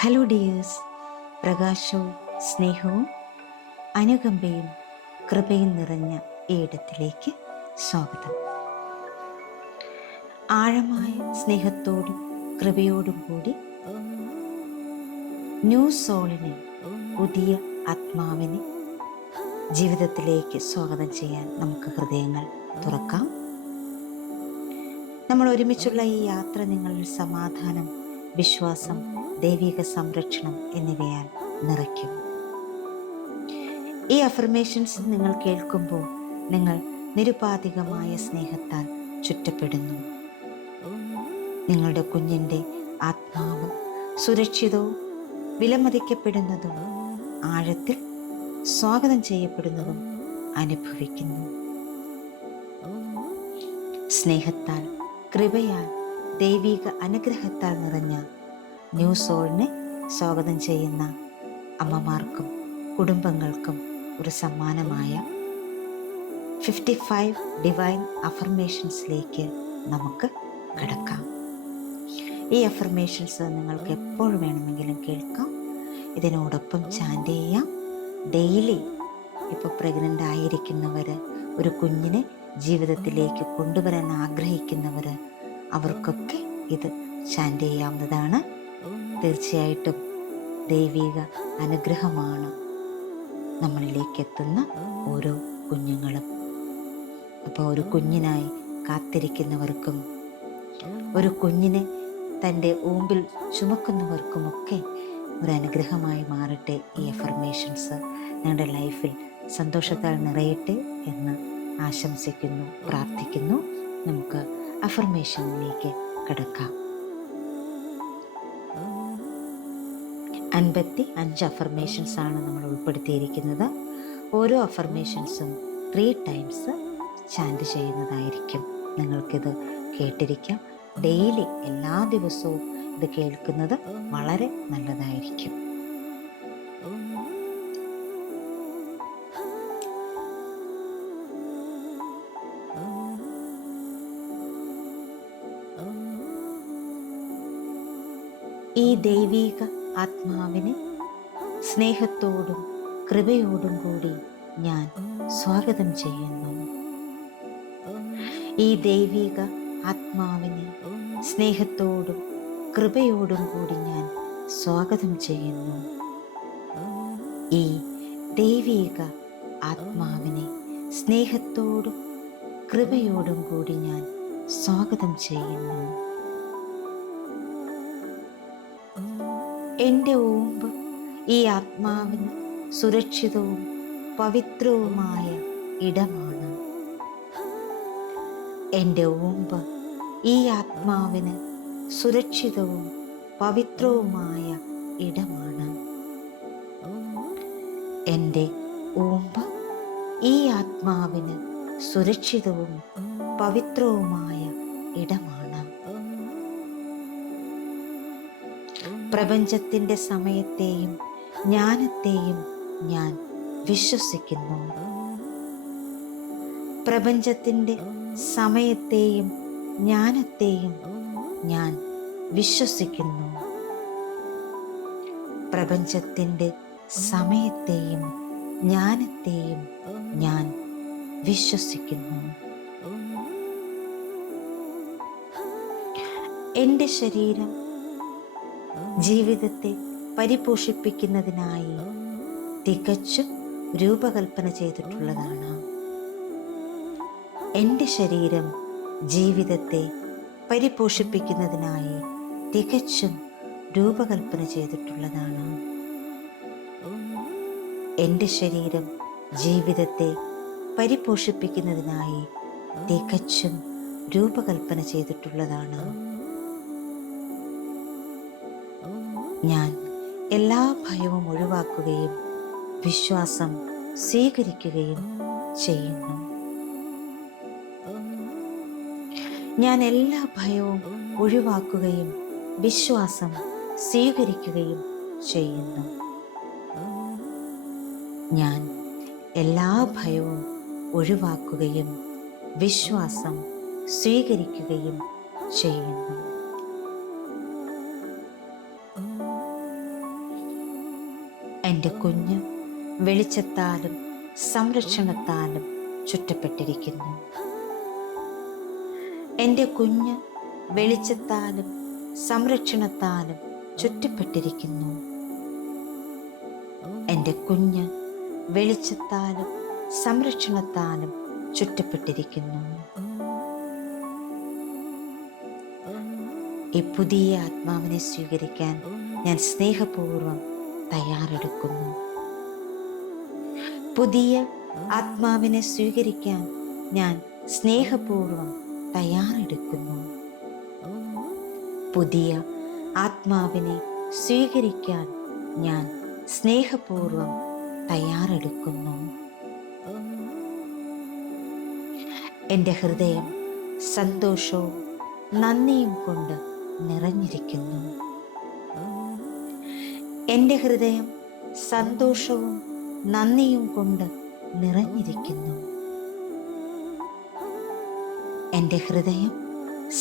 Hello dears, പ്രകാശവും സ്നേഹവും അനുകമ്പയും കൃപയും നിറഞ്ഞ ഈ ഇടത്തിലേക്ക് സ്വാഗതം. ആഴമായ സ്നേഹത്തോടും കൃപയോടും കൂടി ന്യൂ സോളിനെ, പുതിയ ആത്മാവിനെ ജീവിതത്തിലേക്ക് സ്വാഗതം ചെയ്യാൻ നമുക്ക് ഹൃദയങ്ങൾ തുറക്കാം. നമ്മൾ ഒരുമിച്ചുള്ള ഈ യാത്ര നിങ്ങളിൽ സമാധാനം, വിശ്വാസം, ദൈവിക സംരക്ഷണം എന്നിവയാൽ നിറയ്ക്കും. ഈ അഫർമേഷൻസ് നിങ്ങൾ കേൾക്കുമ്പോൾ നിങ്ങൾ നിരുപാധികമായ സ്നേഹത്താൽ ചുറ്റപ്പെടുന്നു. നിങ്ങളുടെ കുഞ്ഞിൻ്റെ ആത്മാവ് സുരക്ഷിതവും വിലമതിക്കപ്പെടുന്നതും ആഴത്തിൽ സ്വാഗതം ചെയ്യപ്പെടുന്നതും അനുഭവിക്കുന്നു. സ്നേഹത്താൽ, കൃപയാൽ, ദൈവിക അനുഗ്രഹത്താൽ നിറഞ്ഞ ന്യൂ സോളിനെ സ്വാഗതം ചെയ്യുന്ന അമ്മമാർക്കും കുടുംബങ്ങൾക്കും ഒരു സമ്മാനമായ 55 ഡിവൈൻ അഫർമേഷൻസിലേക്ക് നമുക്ക് കടക്കാം. ഈ അഫർമേഷൻസ് നിങ്ങൾക്ക് എപ്പോൾ വേണമെങ്കിലും കേൾക്കാം. ഇതിനോടൊപ്പം ചാൻറ്റ് ചെയ്യാം. ഡെയിലി ഇപ്പോൾ പ്രഗ്നൻ്റ് ആയിരിക്കുന്നവർ, ഒരു കുഞ്ഞിനെ ജീവിതത്തിലേക്ക് കൊണ്ടുവരാൻ ആഗ്രഹിക്കുന്നവർ, അവർക്കൊക്കെ ഇത് ചാൻറ്റ് ചെയ്യാവുന്നതാണ്. തീർച്ചയായിട്ടും ദൈവിക അനുഗ്രഹമാണ് നമ്മളിലേക്ക് എത്തുന്ന ഓരോ കുഞ്ഞുങ്ങളും. അപ്പോൾ ഒരു കുഞ്ഞിനായി കാത്തിരിക്കുന്നവർക്കും ഒരു കുഞ്ഞിനെ തൻ്റെ ഊമ്പിൽ ചുമക്കുന്നവർക്കുമൊക്കെ ഒരു അനുഗ്രഹമായി മാറട്ടെ ഈ അഫർമേഷൻസ്. നിങ്ങളുടെ ലൈഫിൽ സന്തോഷത്താൽ നിറയട്ടെ എന്ന് ആശംസിക്കുന്നു, പ്രാർത്ഥിക്കുന്നു. നമുക്ക് അഫർമേഷനിലേക്ക് കടക്കാം. 55 അഫർമേഷൻസ് ആണ് നമ്മൾ ഉൾപ്പെടുത്തിയിരിക്കുന്നത്. ഓരോ അഫർമേഷൻസും 3 ടൈംസ് ചാൻറ്റ് ചെയ്യുന്നതായിരിക്കും. നിങ്ങൾക്കിത് കേട്ടിരിക്കാം. ഡെയിലി, എല്ലാ ദിവസവും ഇത് കേൾക്കുന്നത് വളരെ നല്ലതായിരിക്കും. ഈ ദൈവിക ആത്മാവിനെ സ്നേഹത്തോടും കൃപയോടും കൂടി ഞാൻ സ്വാഗതം ചെയ്യുന്നു. ഈ ദൈവിക ആത്മാവിനെ സ്നേഹത്തോടും കൃപയോടും കൂടി ഞാൻ സ്വാഗതം ചെയ്യുന്നു. ഈ ദൈവിക ആത്മാവിനെ സ്നേഹത്തോടും കൃപയോടും കൂടി ഞാൻ സ്വാഗതം ചെയ്യുന്നു. എൻ്റെ ഊമ്പ് ഈ ആത്മാവിന് സുരക്ഷിതവും പവിത്രവുമായ ഇടമാണ്. എൻ്റെ ഊമ്പ് ഈ ആത്മാവിന് സുരക്ഷിതവും പവിത്രവുമായ ഇടമാണ്. എൻ്റെ ഊമ്പ് ഈ ആത്മാവിന് സുരക്ഷിതവും പവിത്രവുമായ ഇടമാണ്. പ്രപഞ്ചത്തിൻ്റെ സമയത്തെയും ജ്ഞാനത്തെയും ഞാൻ വിശ്വസിക്കുന്നു. പ്രപഞ്ചത്തിൻ്റെ സമയത്തെയും ജ്ഞാനത്തെയും ഞാൻ വിശ്വസിക്കുന്നു. പ്രപഞ്ചത്തിൻ്റെ സമയത്തെയും ജ്ഞാനത്തെയും ഞാൻ വിശ്വസിക്കുന്നു. എൻ്റെ ശരീരം ജീവിതത്തെ പരിപോഷിപ്പിക്കുന്നതിനായി തികച്ചും രൂപകൽപ്പന ചെയ്തിട്ടുള്ളതാണ്. എൻ്റെ ശരീരം ജീവിതത്തെ പരിപോഷിപ്പിക്കുന്നതിനായി തികച്ചും രൂപകൽപ്പന ചെയ്തിട്ടുള്ളതാണ്. എൻ്റെ ശരീരം ജീവിതത്തെ പരിപോഷിപ്പിക്കുന്നതിനായി തികച്ചും രൂപകൽപ്പന ചെയ്തിട്ടുള്ളതാണ്. ഞാൻ എല്ലാ ഭയവും ഒഴിവാക്കുകയും വിശ്വാസം സ്വീകരിക്കുകയും ചെയ്യുന്നു. ഞാൻ എല്ലാ ഭയവും ഒഴിവാക്കുകയും വിശ്വാസം സ്വീകരിക്കുകയും ചെയ്യുന്നു. ഞാൻ എല്ലാ ഭയവും ഒഴിവാക്കുകയും വിശ്വാസം സ്വീകരിക്കുകയും ചെയ്യുന്നു. എൻ്റെ കുഞ്ഞ് വെളിച്ചത്താലും സംരക്ഷണത്താലും ചുറ്റപ്പെട്ടിരിക്കുന്നു. എൻ്റെ കുഞ്ഞ് വെളിച്ചത്താലും സംരക്ഷണത്താലും ചുറ്റപ്പെട്ടിരിക്കുന്നു. എൻ്റെ കുഞ്ഞ് വെളിച്ചത്താലും സംരക്ഷണത്താലും ചുറ്റപ്പെട്ടിരിക്കുന്നു. ഈ പുതിയ ആത്മാവിനെ സ്വീകരിക്കാൻ ഞാൻ സ്നേഹപൂർവ്വം തയ്യാറെടുക്കുന്നു. പുതിയ ആത്മാവിനെ സ്വീകരിക്കാൻ ഞാൻ സ്നേഹപൂർവ്വം തയ്യാറെടുക്കുന്നു. പുതിയ ആത്മാവിനെ സ്വീകരിക്കാൻ ഞാൻ സ്നേഹപൂർവ്വം തയ്യാറെടുക്കുന്നു. എൻ്റെ ഹൃദയം സന്തോഷവും നന്ദിയും കൊണ്ട് നിറഞ്ഞിരിക്കുന്നു. എൻ്റെ ഹൃദയം സന്തോഷവും നന്ദിയും കൊണ്ട് നിറഞ്ഞിരിക്കുന്നു. എൻ്റെ ഹൃദയം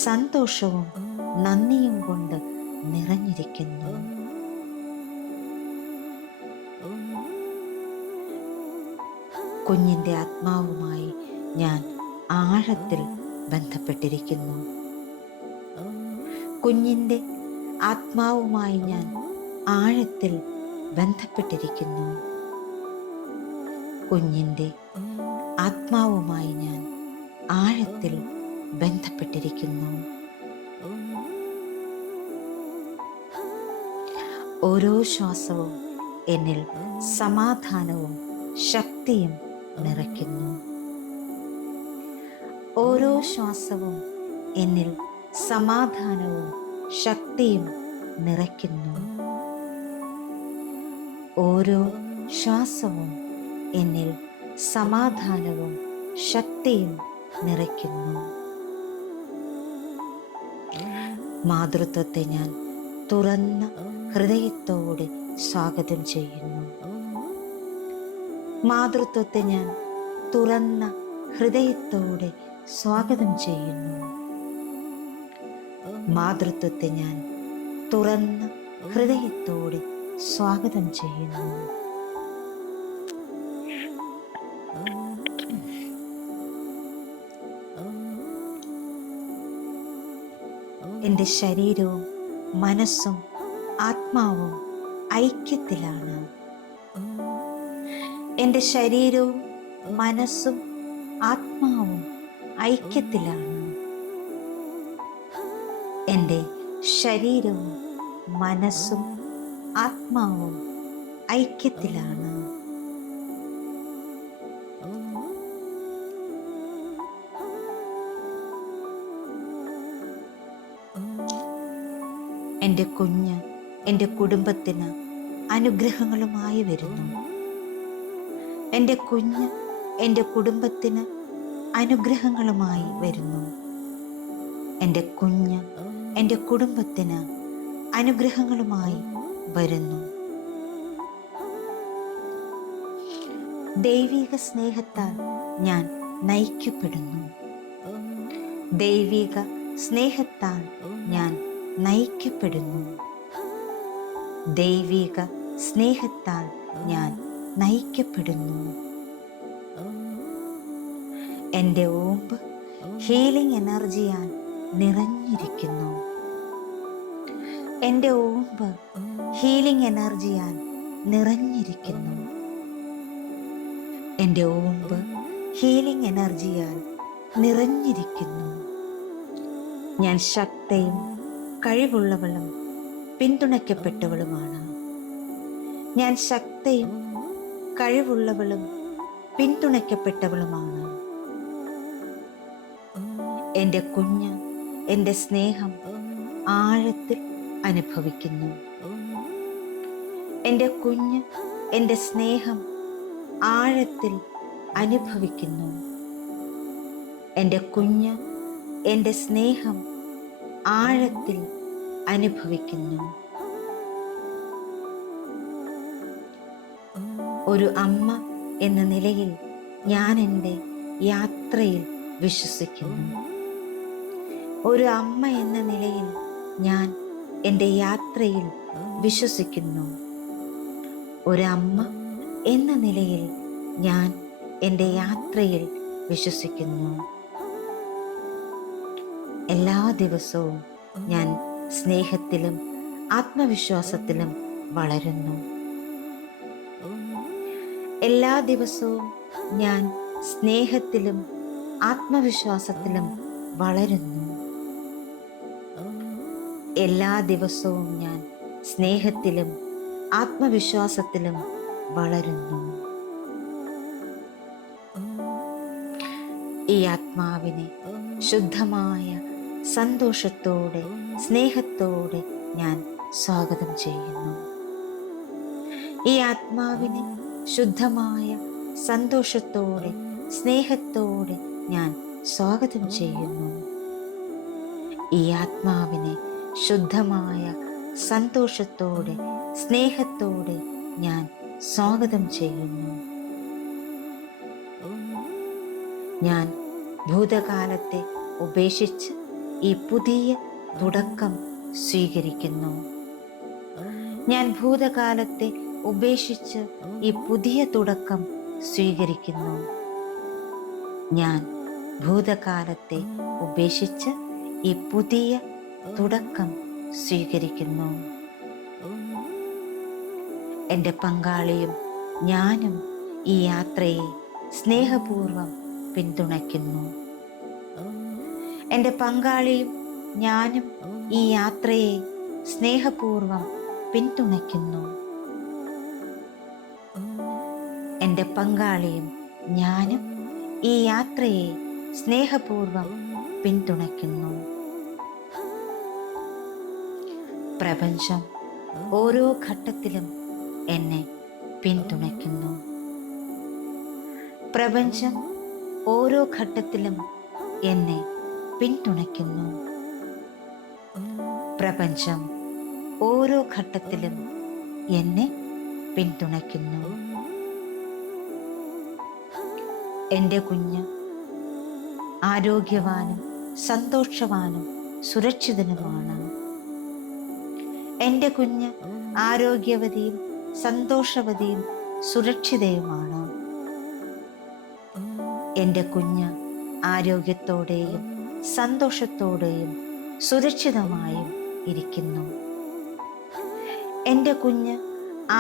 സന്തോഷവും നന്ദിയും കൊണ്ട് നിറഞ്ഞിരിക്കുന്നു. കുഞ്ഞിൻ്റെ ആത്മാവുമായി ഞാൻ ആഴത്തിൽ ബന്ധപ്പെട്ടിരിക്കുന്നു. കുഞ്ഞിൻ്റെ ആത്മാവുമായി ഞാൻ ആഴത്തിൽ ബന്ധപ്പെട്ടിരിക്കുന്നു. കുഞ്ഞിൻ്റെ ആത്മാവുമായി ഞാൻ ആഴത്തിൽ ബന്ധപ്പെട്ടിരിക്കുന്നു. ഓരോ ശ്വാസവും എന്നിൽ സമാധാനവും ശക്തിയും നിറയ്ക്കുന്നു. ഓരോ ശ്വാസവും എന്നിൽ സമാധാനവും ശക്തിയും നിറയ്ക്കുന്നു. ഓരോ ശ്വാസവും എന്നിൽ സമാധാനവും ശക്തിയും നിറയ്ക്കുന്നു. മാതൃത്വത്തെ ഞാൻ തുറന്ന ഹൃദയത്തോടെ സ്വാഗതം ചെയ്യുന്നു. മാതൃത്വത്തെ ഞാൻ തുറന്ന ഹൃദയത്തോടെ സ്വാഗതം ചെയ്യുന്നു. മാതൃത്വത്തെ ഞാൻ തുറന്ന ഹൃദയത്തോടെ സ്വാഗതം ചെയ്യുന്നു. എൻ്റെ ശരീരവും മനസ്സും ആത്മാവും ഐക്യത്തിലാണ്. എൻ്റെ ശരീരവും മനസ്സും ആത്മാവും ഐക്യത്തിലാണ്. എൻ്റെ ശരീരവും മനസ്സും ആത്മാവും ഐക്യത്തിലാണ്. എൻ്റെ കുഞ്ഞ് എൻ്റെ കുടുംബത്തിന് അനുഗ്രഹങ്ങളുമായി വരുന്നു. എൻ്റെ കുഞ്ഞ് എൻ്റെ കുടുംബത്തിന് അനുഗ്രഹങ്ങളുമായി വരുന്നു. എൻ്റെ കുഞ്ഞ് എൻ്റെ കുടുംബത്തിന് അനുഗ്രഹങ്ങളുമായി വരുന്നു. ദൈവിക സ്നേഹത്താൽ ഞാൻ നയിക്കപ്പെടുന്നു. ദൈവിക സ്നേഹത്താൽ ഞാൻ നയിക്കപ്പെടുന്നു. ദൈവിക സ്നേഹത്താൽ ഞാൻ നയിക്കപ്പെടുന്നു. എൻ്റെ ഓമ്പ് ഹീലിംഗ് എനർജിയാൽ നിറഞ്ഞിരിക്കുന്നു. എൻ്റെ ഓമ്പ് ഹീലിംഗ് എനർജിയാൽ നിറഞ്ഞിരിക്കുന്നു. എൻ്റെ ഓമ്പ് ഹീലിംഗ് എനർജിയാൽ നിറഞ്ഞിരിക്കുന്നു. ഞാൻ ശക്തയും കഴിവുള്ളവളും പിന്തുണയ്ക്കപ്പെട്ടവളുമാണ്. ഞാൻ ശക്തയും കഴിവുള്ളവളും പിന്തുണയ്ക്കപ്പെട്ടവളുമാണ്. എൻ്റെ കുഞ്ഞ് എൻ്റെ സ്നേഹം ആഴത്തിൽ അനുഭവിക്കുന്നു. എൻ്റെ കുഞ്ഞ് എൻ്റെ സ്നേഹം ആഴത്തിൽ അനുഭവിക്കുന്നു. എൻ്റെ കുഞ്ഞ് എൻ്റെ സ്നേഹം ആഴത്തിൽ അനുഭവിക്കുന്നു. ഒരു അമ്മ എന്ന നിലയിൽ ഞാൻ എൻ്റെ യാത്രയിൽ വിശ്വസിക്കുന്നു. ഒരു അമ്മ എന്ന നിലയിൽ ഞാൻ എൻ്റെ യാത്രയിൽ വിശ്വസിക്കുന്നു. ഒരമ്മ എന്ന നിലയിൽ ഞാൻ എൻ്റെ യാത്രയിൽ വിശ്വസിക്കുന്നു. എല്ലാ ദിവസവും ഞാൻ സ്നേഹത്തിലും ആത്മവിശ്വാസത്തിലും വളരുന്നു. എല്ലാ ദിവസവും ഞാൻ സ്നേഹത്തിലും ആത്മവിശ്വാസത്തിലും വളരുന്നു. എല്ലാ ദിവസവും ഞാൻ സ്നേഹത്തിലും ആത്മവിശ്വാസത്തിലും വളരുന്നു. ഈ ആത്മാവിനെ ശുദ്ധമായ സന്തോഷത്തോടെ സ്നേഹത്തോടെ ഞാൻ സ്വാഗതം ചെയ്യുന്നു. ഈ ആത്മാവിനെ ശുദ്ധമായ സന്തോഷത്തോടെ സ്നേഹത്തോടെ ഞാൻ സ്വാഗതം ചെയ്യുന്നു. ഈ ആത്മാവിനെ ശുദ്ധമായ സന്തോഷത്തോടെ സ്നേഹത്തോടെ ഞാൻ സ്വാഗതം ചെയ്യുന്നു. ഞാൻ ഭൂതകാലത്തെ ഉപേക്ഷിച്ച് ഈ പുതിയ തുടക്കം സ്വീകരിക്കുന്നു. ഞാൻ ഭൂതകാലത്തെ ഉപേക്ഷിച്ച് ഈ പുതിയ തുടക്കം സ്വീകരിക്കുന്നു. ഞാൻ ഭൂതകാലത്തെ ഉപേക്ഷിച്ച് ഈ പുതിയ തുടക്കം സ്വീകരിക്കുന്നു. എൻ്റെ പങ്കാളിയും ഞാനും ഈ യാത്രയെ സ്നേഹപൂർവം പിന്തുണയ്ക്കുന്നു. എൻ്റെ പങ്കാളിയും ഞാനും ഈ യാത്രയെ സ്നേഹപൂർവം പിന്തുണയ്ക്കുന്നു. എൻ്റെ പങ്കാളിയും ഞാനും ഈ യാത്രയെ സ്നേഹപൂർവം പിന്തുണയ്ക്കുന്നു. പ്രപഞ്ചം ഓരോ ഘട്ടത്തിലും എന്നെ പിന്തുണയ്ക്കുന്നു. പ്രപഞ്ചം ഓരോ ഘട്ടത്തിലും എന്നെ പിന്തുണയ്ക്കുന്നു. പ്രപഞ്ചം ഓരോ ഘട്ടത്തിലും എന്നെ പിന്തുണയ്ക്കുന്നു. എൻ്റെ കുഞ്ഞ് ആരോഗ്യവാനും സന്തോഷവാനും സുരക്ഷിതനുമാണ്. എൻ്റെ കുഞ്ഞ് ആരോഗ്യവതിയും സന്തോഷവതിയും സുരക്ഷിതയുമാണ്. എൻ്റെ കുഞ്ഞ് ആരോഗ്യത്തോടെയും സന്തോഷത്തോടെയും സുരക്ഷിതമായും ഇരിക്കുന്നു. എൻ്റെ കുഞ്ഞ്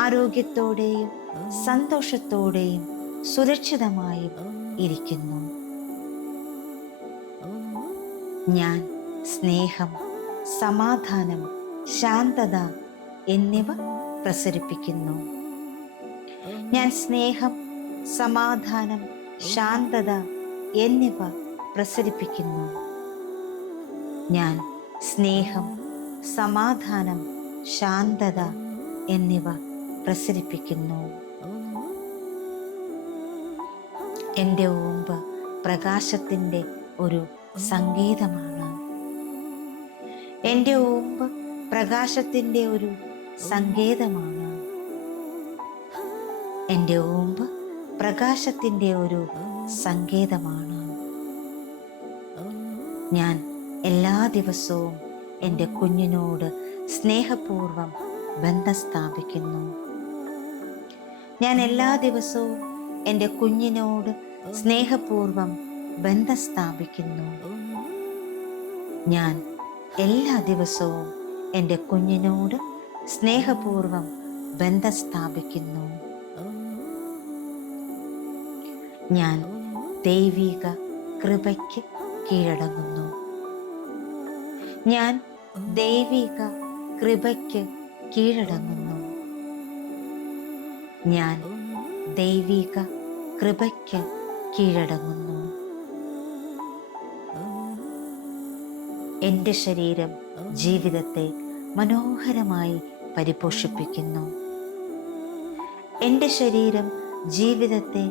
ആരോഗ്യത്തോടെയും സന്തോഷത്തോടെയും സുരക്ഷിതമായും ഇരിക്കുന്നു. ഞാൻ സ്നേഹം, സമാധാനം, ശാന്തത എന്നിവ പ്രസരിപ്പിക്കുന്നു. ഞാൻ സ്നേഹം, സമാധാനം, ശാന്തത എന്നിവ പ്രസരിപ്പിക്കുന്നു. ഞാൻ സ്നേഹം, സമാധാനം, ശാന്തത എന്നിവ പ്രസരിപ്പിക്കുന്നു. എൻ്റെ ഓമ്പ് പ്രകാശത്തിൻ്റെ ഒരു സങ്കേതമാണ്. എൻ്റെ ഓമ്പ് പ്രകാശത്തിൻ്റെ ഒരു സങ്കേതമാണ്. എൻ്റെ ഓമ്പ് പ്രകാശത്തിൻ്റെ ഒരു സങ്കേതമാണ്. ഞാൻ എല്ലാ ദിവസവും എൻ്റെ കുഞ്ഞിനോട് സ്നേഹപൂർവം ബന്ധം സ്ഥാപിക്കുന്നു. ഞാൻ എല്ലാ ദിവസവും എൻ്റെ കുഞ്ഞിനോട് സ്നേഹപൂർവം ബന്ധം സ്ഥാപിക്കുന്നു. ഞാൻ എല്ലാ ദിവസവും എൻ്റെ കുഞ്ഞിനോട് സ്നേഹപൂർവം ബന്ധം സ്ഥാപിക്കുന്നു. ഞാൻ ദൈവിക കൃപയ്ക്ക് കീഴടങ്ങുന്നു. ഞാൻ ദൈവിക കൃപയ്ക്ക് കീഴടങ്ങുന്നു. ഞാൻ ദൈവിക കൃപയ്ക്ക് കീഴടങ്ങുന്നു. എൻ്റെ ശരീരം ജീവിതത്തെ മനോഹരമായി പരിപോഷിപ്പിക്കുന്നു. എൻ്റെ ശരീരം ജീവിതത്തെ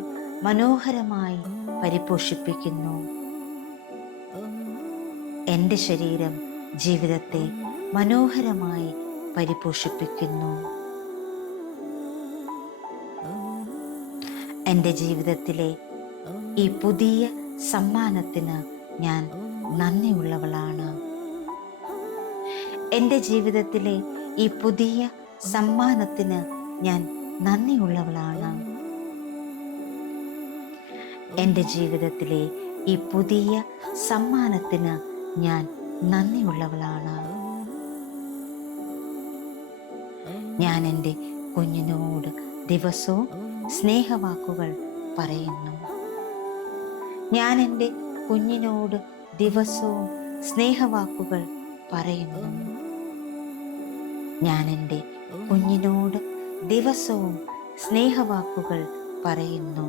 മനോഹരമായി പരിപോഷിപ്പിക്കുന്നു. എൻ്റെ ശരീരം ജീവിതത്തെ മനോഹരമായി പരിപോഷിപ്പിക്കുന്നു. എൻ്റെ ജീവിതത്തിലെ ഈ പുതിയ സമ്മാനത്തിന് ഞാൻ നന്ദിയുള്ളവളാണ്. എൻ്റെ ജീവിതത്തിലെ ഈ പുതിയ സമ്മാനത്തിന് ഞാൻ നന്ദിയുള്ളവളാണ്. എൻ്റെ ജീവിതത്തിലെ ഈ പുതിയ സമ്മാനത്തിന് ഞാൻ നന്ദിയുള്ളവളാണ്. ഞാൻ എൻ്റെ കുഞ്ഞിനോട് ദിവസവും സ്നേഹവാക്കുകൾ പറയുന്നു. ഞാൻ എൻ്റെ കുഞ്ഞിനോട് ദിവസവും സ്നേഹവാക്കുകൾ പറയുന്നു. ഞാൻ എൻ്റെ കുഞ്ഞിനോട് ദിവസവും സ്നേഹവാക്കുകൾ പറയുന്നു.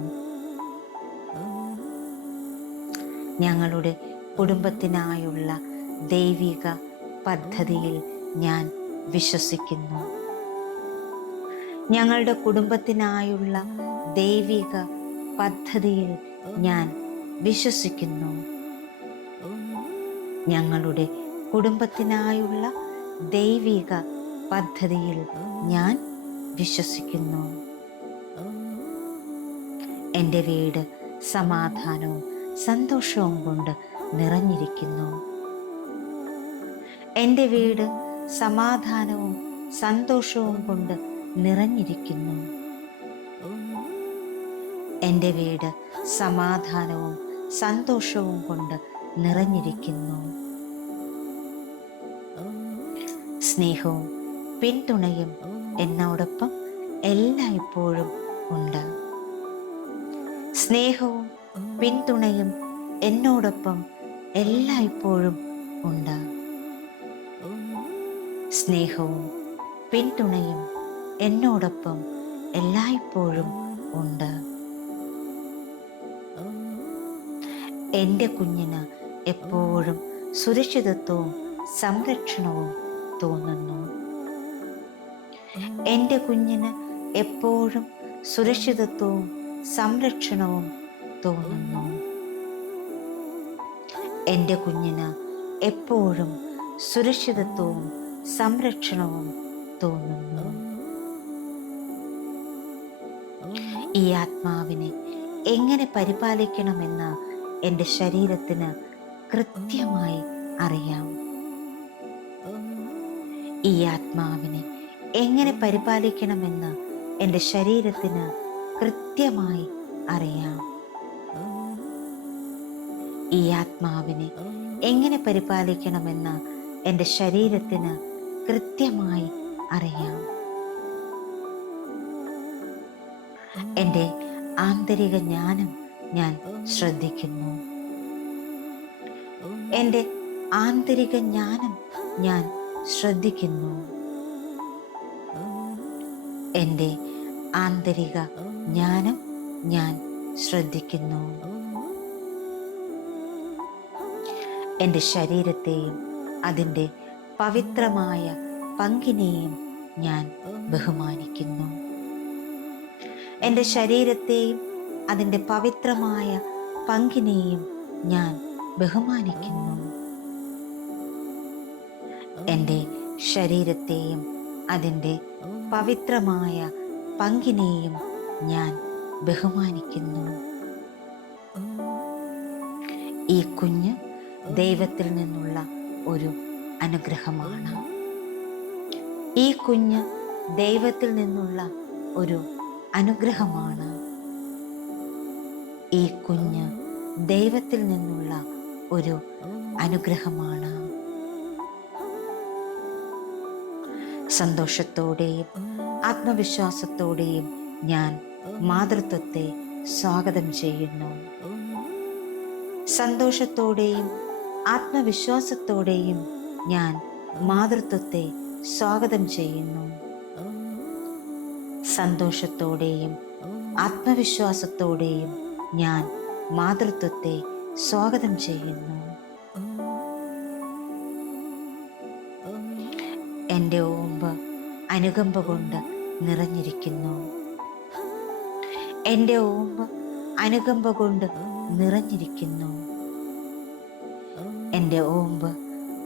ഞങ്ങളുടെ കുടുംബത്തിനായുള്ള ദൈവിക പദ്ധതിയിൽ ഞാൻ വിശ്വസിക്കുന്നു. ഞങ്ങളുടെ കുടുംബത്തിനായുള്ള ദൈവിക പദ്ധതിയിൽ ഞാൻ വിശ്വസിക്കുന്നു. ഞങ്ങളുടെ കുടുംബത്തിനായുള്ള ദൈവിക പദ്ധതിയിൽ ഞാൻ വിശ്വസിക്കുന്നു. എൻ്റെ വീട് സമാധാനവും സന്തോഷവും കൊണ്ട് നിറഞ്ഞിരിക്കുന്നു. എൻ്റെ വീട് സമാധാനവും സന്തോഷവും കൊണ്ട് നിറഞ്ഞിരിക്കുന്നു. എൻ്റെ വീട് സമാധാനവും സന്തോഷവും കൊണ്ട് നിറഞ്ഞിരിക്കുന്നു. സ്നേഹവും പിന്തുണയും എന്നോടൊപ്പം എല്ലായ്പ്പോഴും ഉണ്ട്. സ്നേഹവും പിന്തുണയും എന്നോടൊപ്പം എല്ലായ്പ്പോഴും ഉണ്ട്. സ്നേഹവും പിന്തുണയും എന്നോടൊപ്പം എല്ലായ്പ്പോഴും ഉണ്ട്. എൻ്റെ കുഞ്ഞിന് എപ്പോഴും സുരക്ഷിതത്വവും സംരക്ഷണവും തോന്നുന്നു. എൻ്റെ കുഞ്ഞിന് എപ്പോഴും സുരക്ഷിതത്വവും സംരക്ഷണവും തോന്നുന്നു. എൻ്റെ കുഞ്ഞിന് എപ്പോഴും സുരക്ഷിതത്വവും സംരക്ഷണവും തോന്നുന്നു. ഈ ആത്മാവിനെ എങ്ങനെ പരിപാലിക്കണമെന്ന് എൻ്റെ ശരീരത്തിന് കൃത്യമായി അറിയാം. ഈ ആത്മാവിനെ എങ്ങനെ പരിപാലിക്കണമെന്ന് എൻ്റെ ശരീരത്തിന് കൃത്യമായി അറിയാം. ഈ ആത്മാവിനെ എങ്ങനെ പരിപാലിക്കണമെന്ന് എൻ്റെ ശരീരത്തിന് കൃത്യമായി അറിയാം. എൻ്റെ ആന്തരിക ജ്ഞാനം ഞാൻ ശ്രദ്ധിക്കുന്നു. എൻ്റെ ആന്തരിക ജ്ഞാനം ഞാൻ ശ്രദ്ധിക്കുന്നു. എൻ്റെ ആന്തരിക ജ്ഞാനം ഞാൻ ശ്രദ്ധിക്കുന്നു. എൻ്റെ ശരീരത്തെയും അതിൻ്റെ പവിത്രമായ പങ്കിനെയും ഞാൻ ബഹുമാനിക്കുന്നു. എൻ്റെ ശരീരത്തെയും അതിൻ്റെ പവിത്രമായ പങ്കിനെയും ഞാൻ ബഹുമാനിക്കുന്നു. എൻ്റെ ശരീരത്തെയും അതിൻ്റെ പവിത്രമായ പങ്കിനെയും ഞാൻ ബഹുമാനിക്കുന്നു. ഈ കുഞ്ഞ് ദൈവത്തിൽ നിന്നുള്ള ഒരു അനുഗ്രഹമാണ്. ഈ കുഞ്ഞ് ദൈവത്തിൽ നിന്നുള്ള ഒരു അനുഗ്രഹമാണ്. ഈ കുഞ്ഞ് ദൈവത്തിൽ നിന്നുള്ള ഒരു അനുഗ്രഹമാണ്. സന്തോഷത്തോടെയും ആത്മവിശ്വാസത്തോടെയും ഞാൻ മാതൃത്വത്തെ സ്വാഗതം ചെയ്യുന്നു. സന്തോഷത്തോടെയും ആത്മവിശ്വാസത്തോടെയും ഞാൻ മാതൃത്വത്തെ സ്വാഗതം ചെയ്യുന്നു. സന്തോഷത്തോടെയും ആത്മവിശ്വാസത്തോടെയും ഞാൻ മാതൃത്വത്തെ സ്വാഗതം ചെയ്യുന്നു. എൻ്റെ ഓമ്പ് അനുകമ്പ കൊണ്ട് നിറഞ്ഞിരിക്കുന്നു. എൻ്റെ ഓമ്പ് അനുകമ്പ കൊണ്ട് നിറഞ്ഞിരിക്കുന്നു. എൻ്റെ ഓമ്പ്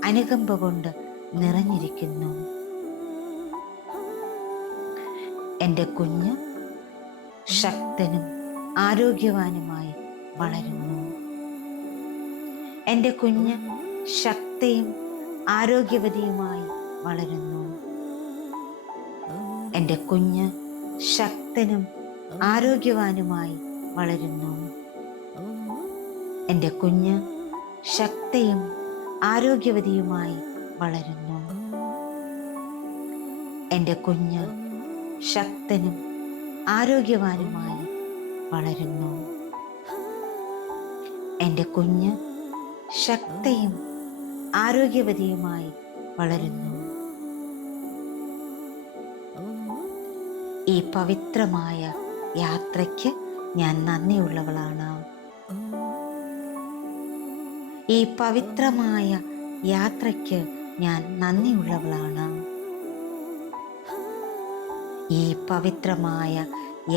അനുകമ്പ കൊണ്ട് നിറഞ്ഞിരിക്കുന്നു. എൻ്റെ കുഞ്ഞ് ശക്തനും ആരോഗ്യവാനുമായി വളരുന്നു. എൻ്റെ കുഞ്ഞ് ശക്തിയും ആരോഗ്യവതിയുമായി വളരുന്നു. എൻ്റെ കുഞ്ഞ് ശക്തനും ആരോഗ്യവാനുമായി വളരുന്നു. എൻ്റെ കുഞ്ഞ് ശക്തയും ആരോഗ്യവതിയുമായി വളരുന്നു. എൻ്റെ കുഞ്ഞ് ശക്തനും ആരോഗ്യവാനുമായി വളരുന്നു. എൻ്റെ കുഞ്ഞ് ശക്തയും ആരോഗ്യവതിയുമായി വളരുന്നു. ഈ പവിത്രമായ യാത്രയ്ക്ക് ഞാൻ നന്ദിയുള്ളവളാണ്. ഈ പവിത്രമായ യാത്രയ്ക്ക് ഞാൻ നന്ദിയുള്ളവളാണ്. ഈ പവിത്രമായ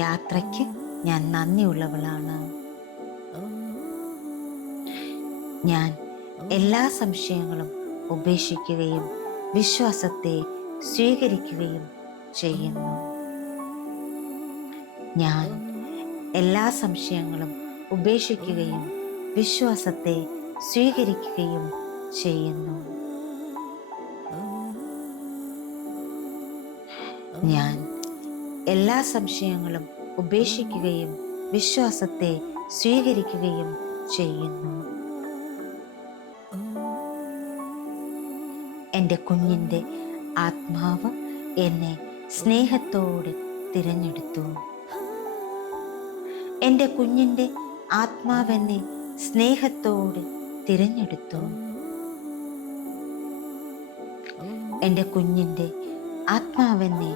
യാത്രയ്ക്ക് ഞാൻ നന്ദിയുള്ളവളാണ്. ഞാൻ എല്ലാ സംശയങ്ങളും ഉപേക്ഷിക്കുകയും വിശ്വാസത്തെ സ്വീകരിക്കുകയും ചെയ്യുന്നു. ഞാൻ എല്ലാ സംശയങ്ങളും ഉപേക്ഷിക്കുകയും വിശ്വാസത്തെ സ്വീകരിക്കുകയും ചെയ്യുന്നു. ഞാൻ എല്ലാ സംശയങ്ങളും ഉപേക്ഷിക്കുകയും വിശ്വാസത്തെ സ്വീകരിക്കുകയും ചെയ്യുന്നു. എൻ്റെ കുഞ്ഞിൻ്റെ ആത്മാവ് എന്നെ സ്നേഹത്തോടെ തിരഞ്ഞെടുത്തു. എൻ്റെ കുഞ്ഞിൻ്റെ ആത്മാവെന്നെ സ്നേഹത്തോടെ തിരഞ്ഞെടുത്തു. എൻ്റെ കുഞ്ഞിൻ്റെ ആത്മാവെന്നെ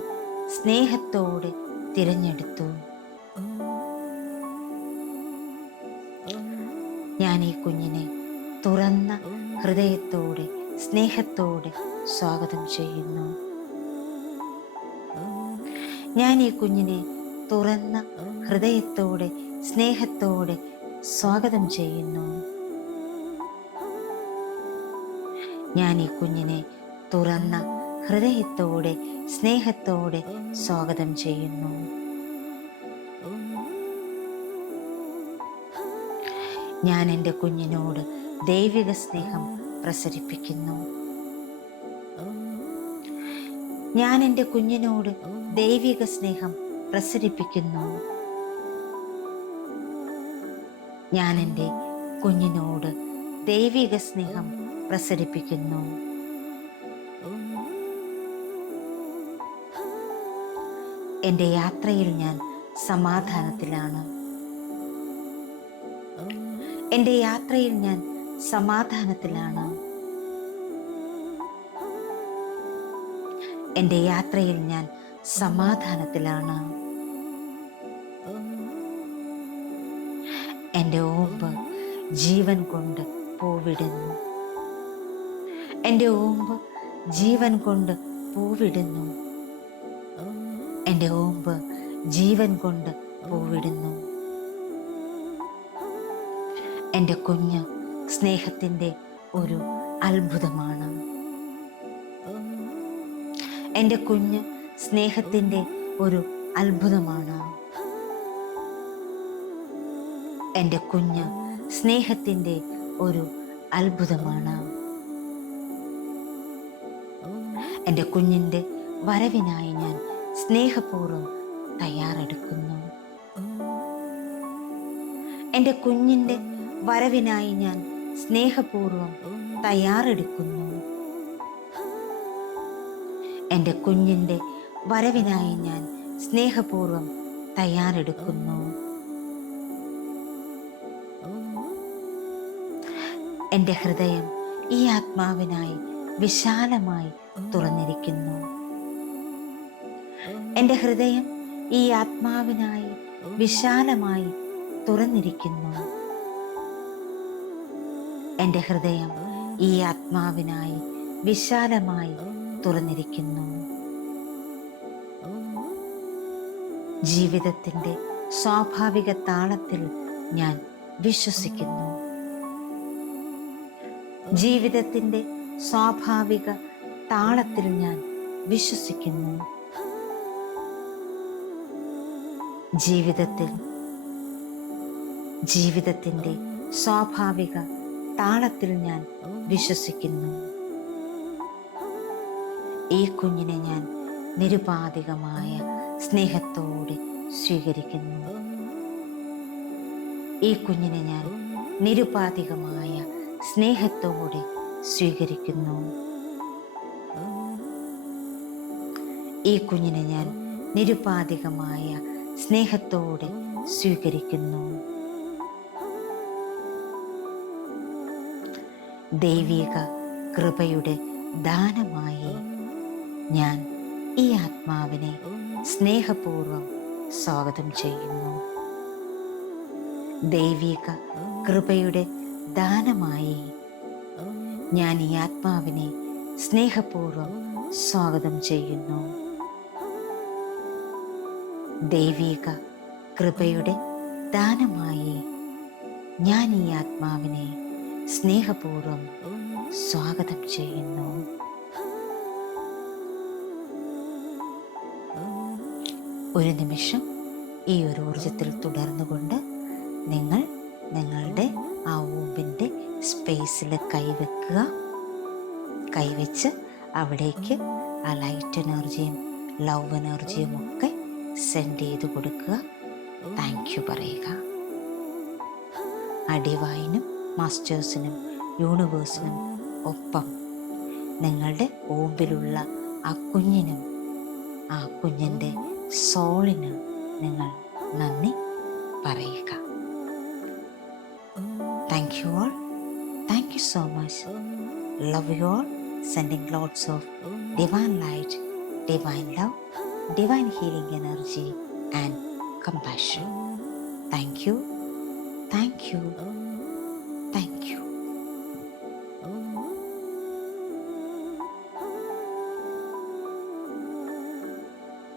സ്നേഹത്തോടെ തിരഞ്ഞെടുത്തു. ഞാൻ ഈ കുഞ്ഞിനെ തുറന്ന ഹൃദയത്തോടെ സ്നേഹത്തോടെ സ്വാഗതം ചെയ്യുന്നു. ഞാൻ ഈ കുഞ്ഞിനെ തുറന്ന ഹൃദയത്തോടെ സ്നേഹത്തോടെ സ്വാഗതം ചെയ്യുന്നു. ഞാൻ ഈ കുഞ്ഞിനെ തുറന്ന ഹൃദയത്തോടെ സ്നേഹത്തോടെ സ്വാഗതം ചെയ്യുന്നു. ഞാൻ എൻ്റെ കുഞ്ഞിനോട് ദൈവിക സ്നേഹം പ്രസരിപ്പിക്കുന്നു. ഞാൻ എൻ്റെ കുഞ്ഞിനോട് ദൈവിക സ്നേഹം പ്രസരിപ്പിക്കുന്നു. ഞാൻ എൻ്റെ കുഞ്ഞിനോട് ദൈവിക സ്നേഹം പ്രസരിപ്പിക്കുന്നു. എൻ്റെ യാത്രയിൽ ഞാൻ സമാധാനത്തിലാണ്. എൻ്റെ യാത്രയിൽ ഞാൻ സമാധാനത്തിലാണ്. എൻ്റെ യാത്രയിൽ ഞാൻ സമാധാനത്തിലാണ്. എൻ്റെ ഓമ്പ് ജീവൻ കൊണ്ട് പൂവിടുന്നു. എൻ്റെ ഓമ്പ് ജീവൻ കൊണ്ട് പൂവിടുന്നു. എൻ്റെ ഓമ്പ് ജീവൻ കൊണ്ട് പൂവിടുന്നു. എൻ്റെ കുഞ്ഞ് സ്നേഹത്തിൻ്റെ ഒരു അത്ഭുതമാണ്. എൻ്റെ കുഞ്ഞ് സ്നേഹത്തിൻ്റെ ഒരു അത്ഭുതമാണ്. എൻ്റെ കുഞ്ഞ് സ്നേഹത്തിൻ്റെ ഒരു അത്ഭുതമാണ്. എൻ്റെ കുഞ്ഞിൻ്റെ വരവിനായി ഞാൻ സ്നേഹപൂർവ്വം തയ്യാറെടുക്കുന്നു. എൻ്റെ കുഞ്ഞിൻ്റെ വരവിനായി ഞാൻ സ്നേഹപൂർവ്വം തയ്യാറെടുക്കുന്നു. എൻ്റെ കുഞ്ഞിൻ്റെ വരവിനായി ഞാൻ സ്നേഹപൂർവ്വം തയ്യാറെടുക്കുന്നു. എൻ്റെ ഹൃദയം ഈ ആത്മാവിനായി വിശാലമായി തുറന്നിരിക്കുന്നു. എൻ്റെ ഹൃദയം ഈ ആത്മാവിനായി വിശാലമായി തുറന്നിരിക്കുന്നു. എൻ്റെ ഹൃദയം ഈ ആത്മാവിനായി വിശാലമായി തുറന്നിരിക്കുന്നു. ജീവിതത്തിൻ്റെ സ്വാഭാവിക താളത്തിൽ ഞാൻ വിശ്വസിക്കുന്നു. ജീവിതത്തിൻ്റെ സ്വാഭാവിക താളത്തിൽ ഞാൻ വിശ്വസിക്കുന്നു. ജീവിതത്തിൻ്റെ സ്വാഭാവിക താളത്തിൽ ഞാൻ വിശ്വസിക്കുന്നു. ഈ കുഞ്ഞിനെ ഞാൻ നിരുപാധികമായ സ്നേഹത്തോടെ സ്വീകരിക്കുന്നു. ഈ കുഞ്ഞിനെ ഞാൻ നിരുപാധികമായ സ്നേഹത്തോടെ സ്വീകരിക്കുന്നു. ഈ കുഞ്ഞിനെ ഞാൻ നിരുപാധികമായ സ്നേഹത്തോടെ സ്വീകരിക്കുന്നു. ദൈവിക കൃപയുടെ ദാനമായി ഞാൻ ഈ ആത്മാവിനെ സ്നേഹപൂർവ്വം സ്വാഗതം ചെയ്യുന്നു. ദൈവിക കൃപയുടെ ദാനമായി ഞാൻ ഈ ആത്മാവിനെ സ്നേഹപൂർവ്വം സ്വാഗതം ചെയ്യുന്നു. ദൈവിക കൃപയുടെ ദാനമായി ഞാൻ ഈ ആത്മാവിനെ സ്നേഹപൂർവ്വം സ്വാഗതം ചെയ്യുന്നു. ഒരു നിമിഷം ഈ ഒരു ഊർജത്തിൽ തുടർന്നുകൊണ്ട് നിങ്ങൾ നിങ്ങളുടെ ആ ഊമ്പിൻ്റെ സ്പേസിൽ കൈവെക്കുക. കൈവച്ച് അവിടേക്ക് ആ ലൈറ്റ് എനർജിയും ലവ് എനർജിയും ഒക്കെ സെൻഡ് ചെയ്ത് കൊടുക്കുക. താങ്ക് യു പറയുക. ആ ഡിവൈനും മാസ്റ്റേഴ്സിനും യൂണിവേഴ്സിനും ഒപ്പം നിങ്ങളുടെ ഓമ്പിലുള്ള ആ കുഞ്ഞിനും ആ കുഞ്ഞിൻ്റെ സോളിന് നിങ്ങൾ നന്ദി പറയുക. Thank you all. Thank you so much. Love you all. Sending lots of divine light, divine love, divine healing energy and compassion. Thank you, thank you, thank you.